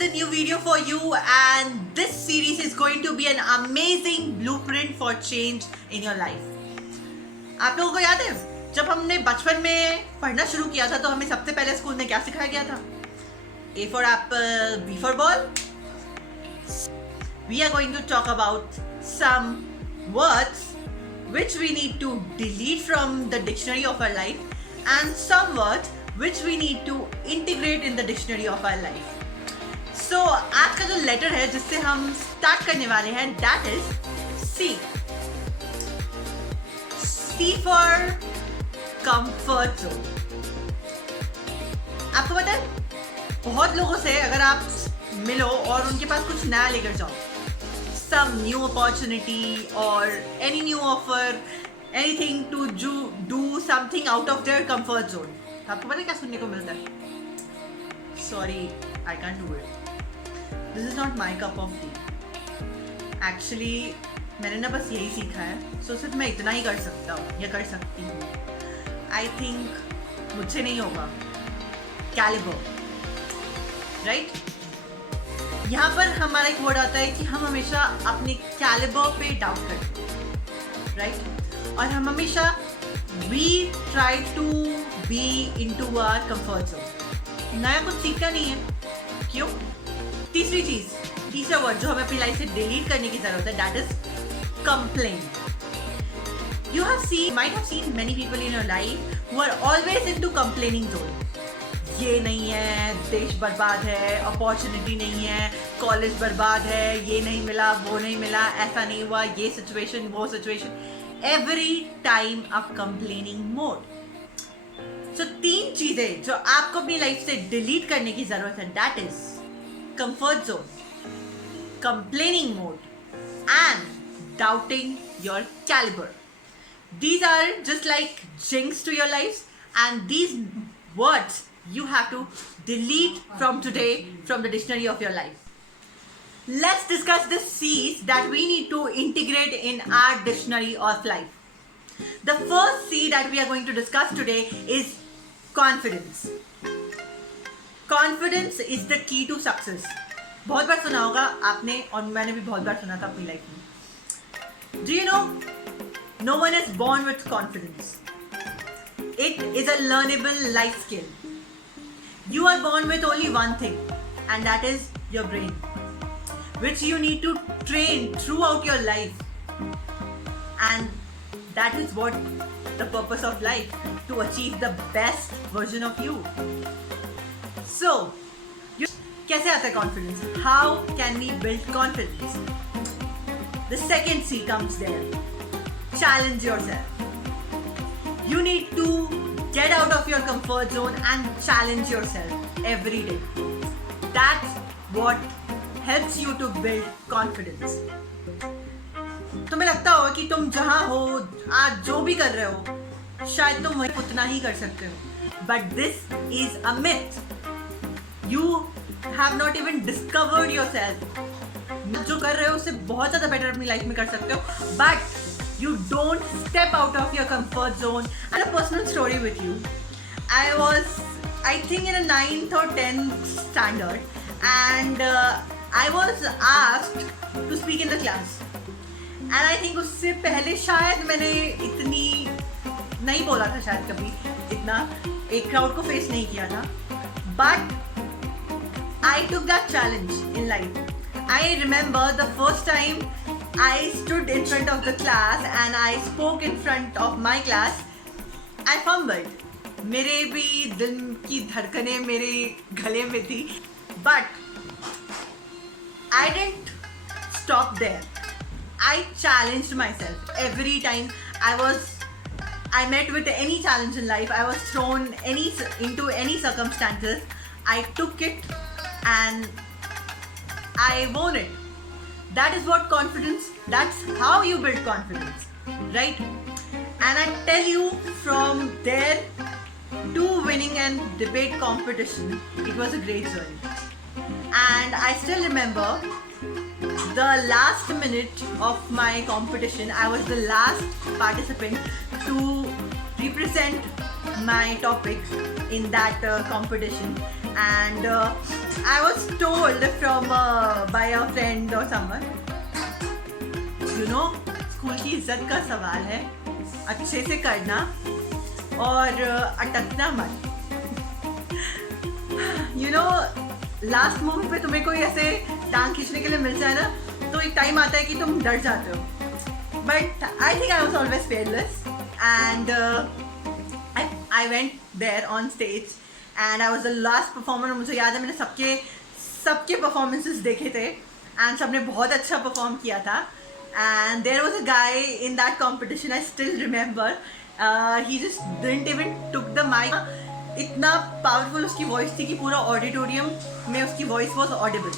with a new video for you, and this series is going to be an amazing blueprint for change in your life. आप लोगों को याद है जब हमने बचपन में पढ़ना शुरू किया था तो हमें सबसे पहले स्कूल में क्या सिखाया गया था? A for apple, B for ball. We are going to talk about some words which we need to delete from the dictionary of our life and some words which we need to integrate in the dictionary of our life. So आज का जो letter है जिससे हम start करने वाले हैं that is C. C for comfort zone. आपको पता है बहुत लोगों से अगर आप मिलो और उनके पास कुछ नया लेकर जाओ, some new opportunity or any new offer, anything to do something out of their comfort zone, आपको पता है क्या सुनने को मिलता है? Sorry, I can't do it. This is not my cup of tea. Actually, मैंने ना बस यही सीखा है, so सिर्फ मैं इतना ही कर सकता हूँ या कर सकती हूँ. I think मुझसे नहीं होगा. Caliber, right? यहाँ पर हमारा एक वर्ड आता है कि हम हमेशा अपने कैलिबर पे डाउट करते हैं, राइट? और हम हमेशा we try to be into our comfort zone. नया कुछ सीखना नहीं है, क्यों? तीसरा वर्ड जो हमें अपनी लाइफ से डिलीट करने की जरूरत है, that is complain. You might have seen many people in your life who are always into complaining zone. ये नहीं है, देश बर्बाद है, अपॉर्चुनिटी नहीं है, कॉलेज बर्बाद है, ये नहीं मिला, वो नहीं मिला, ऐसा नहीं हुआ, ये सिचुएशन, वो सिचुएशन, एवरी टाइम आप कंप्लेनिंग मोड. सो 3 चीजें जो आपको अपनी लाइफ से डिलीट करने की जरूरत है, that is comfort zone, complaining mode and doubting your calibre. These are just like jinx to your lives, and these words you have to delete from today from the dictionary of your life. Let's discuss the C's that we need to integrate in our dictionary of life. The first C that we are going to discuss today is confidence. Confidence is the key to success. बहुत बार सुना होगा आपने और मैंने भी बहुत बार सुना था अपनी लाइफ में. Do you know, no one is born with confidence. It is a learnable life skill. You are born with only one thing, and that is your brain, which you need to train throughout your life. And that is what the purpose of life, to achieve the best version of you. So, कैसे आता है confidence? How can we build confidence? The second C comes there. Challenge yourself. You need to get out of your comfort zone and challenge yourself every day. That's what helps you to build confidence. तुम्हें लगता होगा कि तुम जहाँ हो, आज जो भी कर रहे हो, शायद तुम वही उतना ही कर सकते हो. But this is a myth. You have not even discovered yourself. जो कर रहे हो उससे बहुत ज़्यादा बेटर अपनी लाइफ में कर सकते हो, but you don't step out of your comfort zone. And a personal story with you. I was, I think, in a 9th or 10th standard, and I was asked to speak in the class. And I think उससे पहले शायद मैंने इतनी नहीं बोला था, शायद कभी इतना एक क्राउड को फेस नहीं किया था. But I took that challenge in life. I remember the first time I stood in front of the class and I spoke in front of my class. I fumbled. मेरे भी दिल की धड़कनें मेरे गले में थी. But I didn't stop there. I challenged myself every time I met with any challenge in life. I was thrown into any circumstances. I took it and I won it. That is what confidence, that's how you build confidence, right? And I tell you, from there to winning and debate competition, it was a great journey. And I still remember the last minute of my competition. I was the last participant to represent my topic in that competition. And I was told from by a friend or someone, you know, school की इज्जत का सवाल है, अच्छे से करना और अटकना मत. You know, लास्ट मोमेंट पे तुम्हें कोई ऐसे टांग खींचने के लिए मिल जाए ना, तो एक टाइम आता है कि तुम डर जाते हो. But I think I was always fearless, and I went there on stage, and I was the last performer. मुझे याद है मैंने सबके performances देखे थे, and सबने बहुत अच्छा perform किया था. And there was a guy in that competition, I still remember. He just didn't even took the mic. इतना powerful उसकी voice थी कि पूरा auditorium में उसकी voice was audible.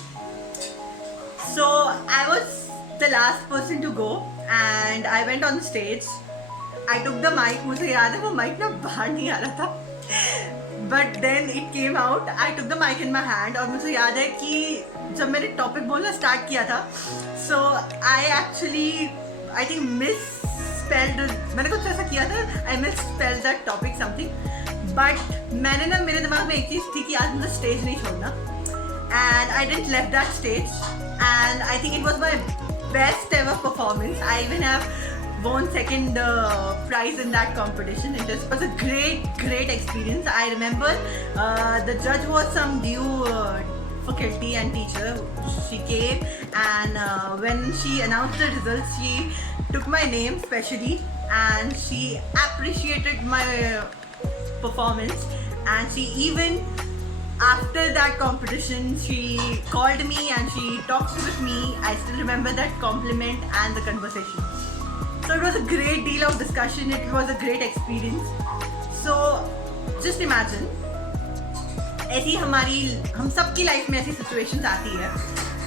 So I was the last person to go, and I went on stage. I took the mic. मुझे याद है वो mic ना बाहर नहीं आ रहा था. But then it came out. I took the mic in my hand, और मुझे याद है कि जब मैंने टॉपिक बोलना स्टार्ट किया था, so I actually I think misspelled. मैंने कुछ ऐसा किया था. I misspelled that topic something. But मैंने ना मेरे दिमाग में एक चीज़ थी कि आज मुझे स्टेज नहीं छोड़ना. And I didn't left that stage. And I think it was my best ever performance. I even have won second prize in that competition. It was a great experience. I remember the judge was some new faculty and teacher. She came, and when she announced the results, she took my name specially, and she appreciated my performance. And she even, after that competition, she called me and she talked with me. I still remember that compliment and the conversation. So it was a great deal of discussion. It was a great experience. So just imagine, ऐसी हम सबकी life में ऐसी situations आती है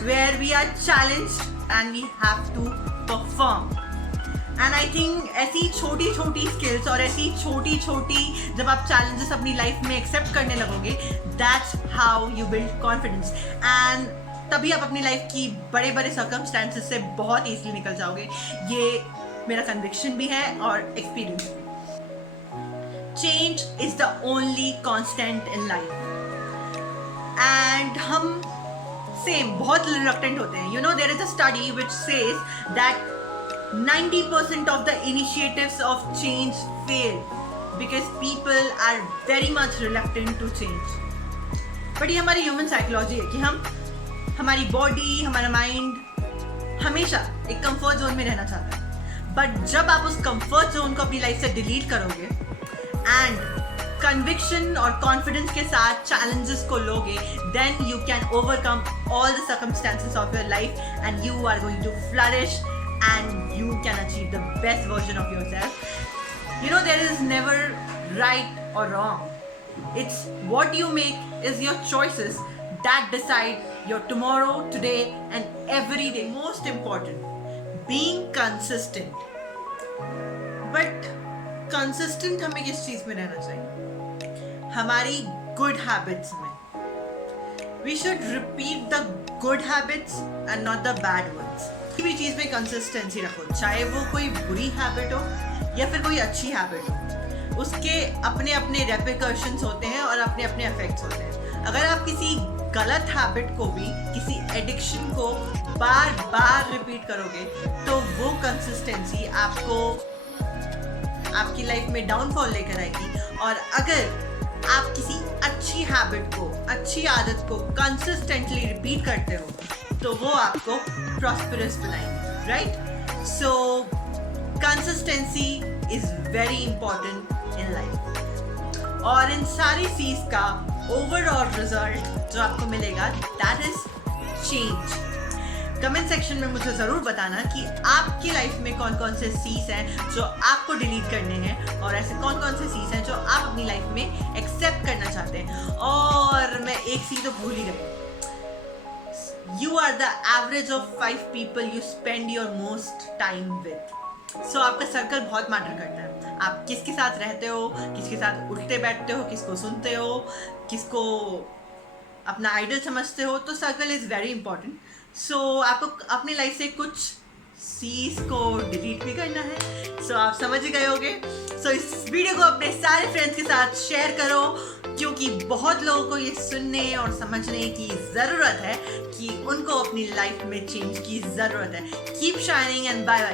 where we are challenged and we have to perform. And I think ऐसी छोटी skills और ऐसी छोटी जब आप challenges अपनी लाइफ में accept करने लगोगे, that's how you build confidence. And तभी आप अपनी लाइफ की बड़े circumstances से बहुत easily निकल जाओगे. ये मेरा conviction भी है और experience. Change is the only constant in life. And हम same बहुत reluctant होते हैं. You know, there is a study which says that 90% of the initiatives of change fail because people are very much reluctant to change. But ये हमारी human psychology है कि हमारी body, हमारा mind हमेशा एक comfort zone में रहना चाहता है. But जब आप उस comfort zone को अपनी life से delete करोगे and conviction और confidence के साथ challenges को लोगे, then you can overcome all the circumstances of your life and you are going to flourish and you can achieve the best version of yourself. You know, there is never right or wrong. It's what you make is your choices that decide your tomorrow, today and every day. Most important, being consistent. But consistent हमें किस चीज़ में रहना चाहिए? हमारी good habits में. We should repeat the good habits and not the bad ones. किसी भी चीज़ में कंसिस्टेंसी रखो, चाहे वो कोई बुरी हैबिट हो या फिर कोई अच्छी हैबिट हो. उसके अपने रेपरकशंस होते हैं और अपने इफेक्ट्स होते हैं. अगर आप किसी गलत हैबिट को भी, किसी एडिक्शन को बार रिपीट करोगे, तो वो कंसिस्टेंसी आपको आपकी लाइफ में डाउनफॉल लेकर आएगी. और अगर आप किसी अच्छी हैबिट को, अच्छी आदत को कंसिस्टेंटली रिपीट करते हो, तो वो आपको प्रॉस्परस बनाएंगे, right? So consistency is very important in life. और इन सारी चीज का ओवरऑल रिजल्ट जो आपको मिलेगा, that is change. Comment section में मुझे ज़रूर बताना कि आपकी लाइफ में कौन से सीज हैं जो आपको डिलीट करने हैं, और ऐसे कौन से सीज हैं जो आप अपनी लाइफ में एक्सेप्ट करना चाहते हैं. और मैं एक चीज़ तो भूल ही गई. You are the average of 5 people you spend your most time with. So आपका सर्कल बहुत मैटर करता है. आप किसके साथ रहते हो, किसके साथ उठते बैठते हो, किसको सुनते हो, किसको अपना आइडल समझते हो, तो सर्कल इज़ वेरी इंपॉर्टेंट. सो आपको अपनी लाइफ से कुछ सीज को डिलीट भी करना है। सो आप समझ ही गए होगे। सो इस वीडियो को अपने सारे फ्रेंड्स के साथ शेयर करो, क्योंकि बहुत लोगों को ये सुनने और समझने की ज़रूरत है कि उनको अपनी लाइफ में चेंज की ज़रूरत है। Keep shining and bye bye.